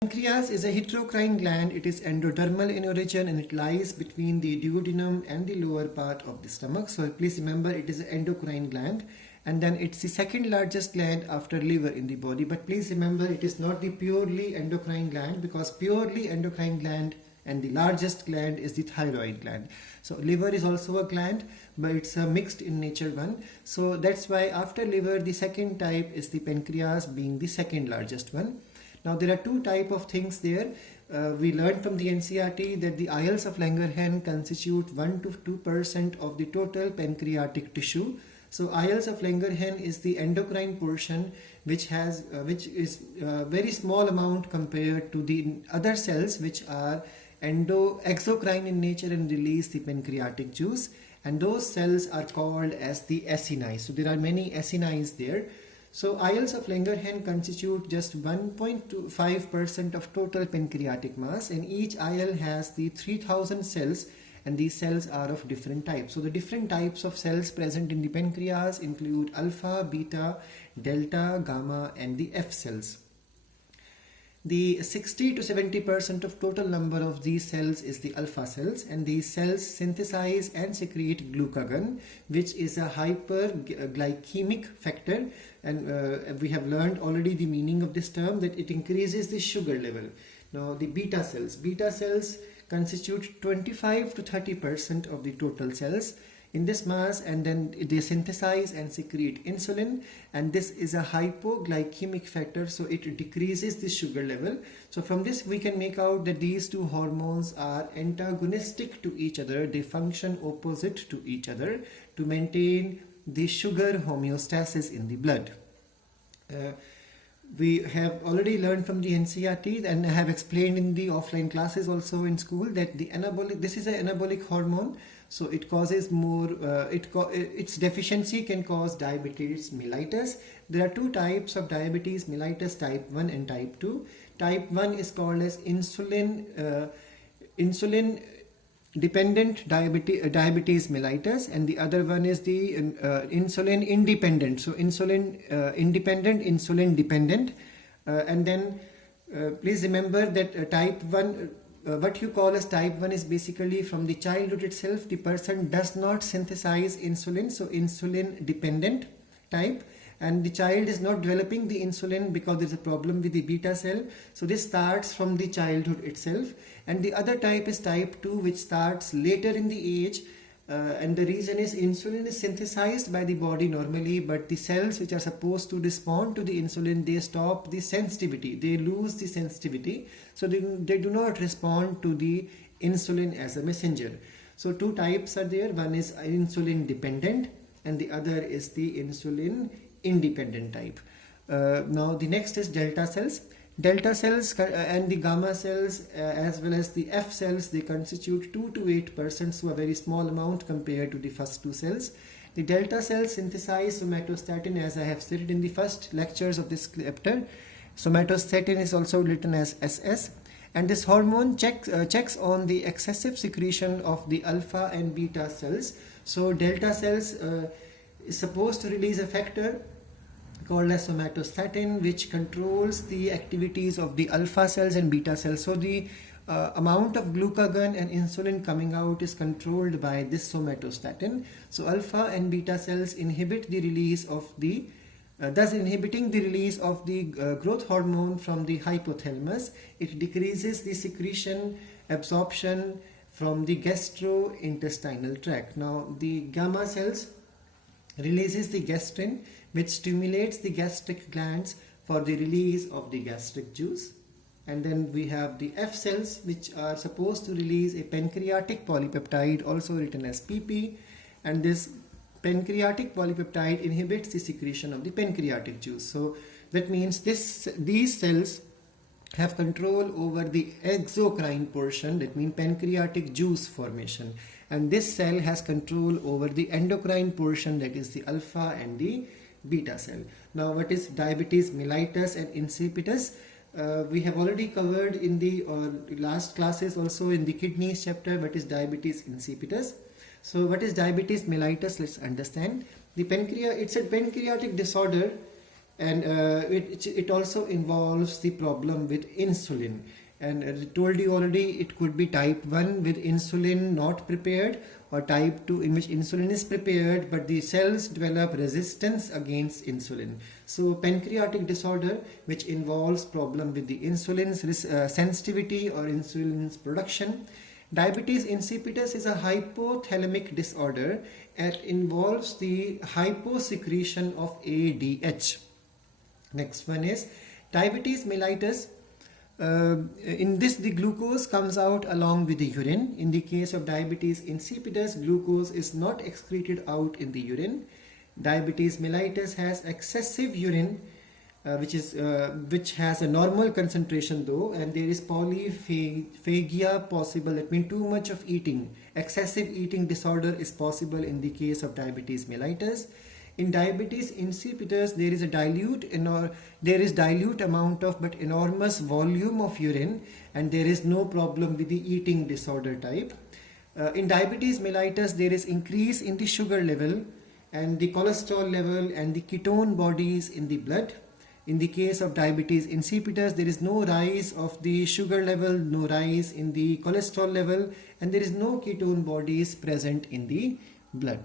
Pancreas is a heterocrine gland. It is endodermal in origin and it lies between the duodenum and the lower part of the stomach. So please remember it is an endocrine gland, and then it's the second largest gland after liver in the body. But please remember it is not the purely endocrine gland, because purely endocrine gland and the largest gland is the thyroid gland. So liver is also a gland, but it's a mixed in nature one. So that's why after liver the second type is the pancreas, being the second largest one. Now there are two type of things there. We learned from the NCERT that the isles of Langerhans constitute 1 to 2% of the total pancreatic tissue. So isles of Langerhans is the endocrine portion, which is a very small amount compared to the other cells which are exocrine in nature and release the pancreatic juice, and those cells are called as the acini. So there are many acini there. So isles of Langerhans constitute just 1.25% of total pancreatic mass, and each isle has the 3000 cells, and these cells are of different types. So the different types of cells present in the pancreas include alpha, beta, delta, gamma and the F cells. The 60 to 70% of total number of these cells is the alpha cells, and these cells synthesize and secrete glucagon, which is a hyperglycemic factor, and we have learned already the meaning of this term, that it increases the sugar level. Now the beta cells constitute 25 to 30% of the total cells in this mass, and then they synthesize and secrete insulin, and this is a hypoglycemic factor, so it decreases the sugar level. So from this we can make out that these two hormones are antagonistic to each other. They function opposite to each other to maintain the sugar homeostasis in the blood. We have already learned from the NCERT, and I have explained in the offline classes also in school, that this is an anabolic hormone. So it causes more, its deficiency can cause diabetes mellitus. There are two types of diabetes mellitus, type 1 and type 2. Type 1 is called as insulin dependent diabetes mellitus, and the other one is the insulin independent. So insulin independent, insulin dependent, and then please remember that type 1, what you call as type 1 is basically from the childhood itself the person does not synthesize insulin, so insulin dependent type, and the child is not developing the insulin because there is a problem with the beta cell. So this starts from the childhood itself. And the other type is type 2, which starts later in the age, and the reason is insulin is synthesized by the body normally, but the cells which are supposed to respond to the insulin, they stop the sensitivity, they lose the sensitivity, so they do not respond to the insulin as a messenger. So two types are there. One is insulin dependent and the other is the insulin independent type. Now the next is delta cells. Delta cells and the gamma cells as well as the F cells, they constitute 2 to 8%, so a very small amount compared to the first two cells. The delta cells synthesize somatostatin, as I have stated in the first lectures of this chapter. Somatostatin is also written as SS, and this hormone checks on the excessive secretion of the alpha and beta cells. So delta cells is supposed to release a factor called as somatostatin, which controls the activities of the alpha cells and beta cells. So the amount of glucagon and insulin coming out is controlled by this somatostatin. So alpha and beta cells inhibit the release of the thus inhibiting the release of the growth hormone from the hypothalamus. It decreases the secretion absorption from the gastrointestinal tract. Now the gamma cells releases the gastrin, which stimulates the gastric glands for the release of the gastric juice. And then we have the F cells, which are supposed to release a pancreatic polypeptide, also written as PP, and this pancreatic polypeptide inhibits the secretion of the pancreatic juice. So that means these cells have control over the exocrine portion, that means pancreatic juice formation, and this cell has control over the endocrine portion, that is the alpha and the beta cell. Now what is diabetes mellitus and insipidus? We have already covered in the last classes, also in the kidneys chapter, what is diabetes insipidus. So what is diabetes mellitus? Let's understand. It's a pancreatic disorder and it also involves the problem with insulin. And as I told you already, it could be type 1 with insulin not prepared, or type 2 in which insulin is prepared but the cells develop resistance against insulin. So pancreatic disorder, which involves problem with the insulin's sensitivity or insulin's production. Diabetes insipidus is a hypothalamic disorder and involves the hyposecretion of ADH. Next one is diabetes mellitus. In this, the glucose comes out along with the urine. In the case of diabetes insipidus, glucose is not excreted out in the urine. Diabetes mellitus has excessive urine, which has a normal concentration though, and there is polyphagia possible. That means too much of eating. Excessive eating disorder is possible in the case of diabetes mellitus. In diabetes insipidus, there is dilute amount of but enormous volume of urine, and there is no problem with the eating disorder type. In diabetes mellitus, there is increase in the sugar level and the cholesterol level and the ketone bodies in the blood. In the case of diabetes insipidus, there is no rise of the sugar level, no rise in the cholesterol level, and there is no ketone bodies present in the blood.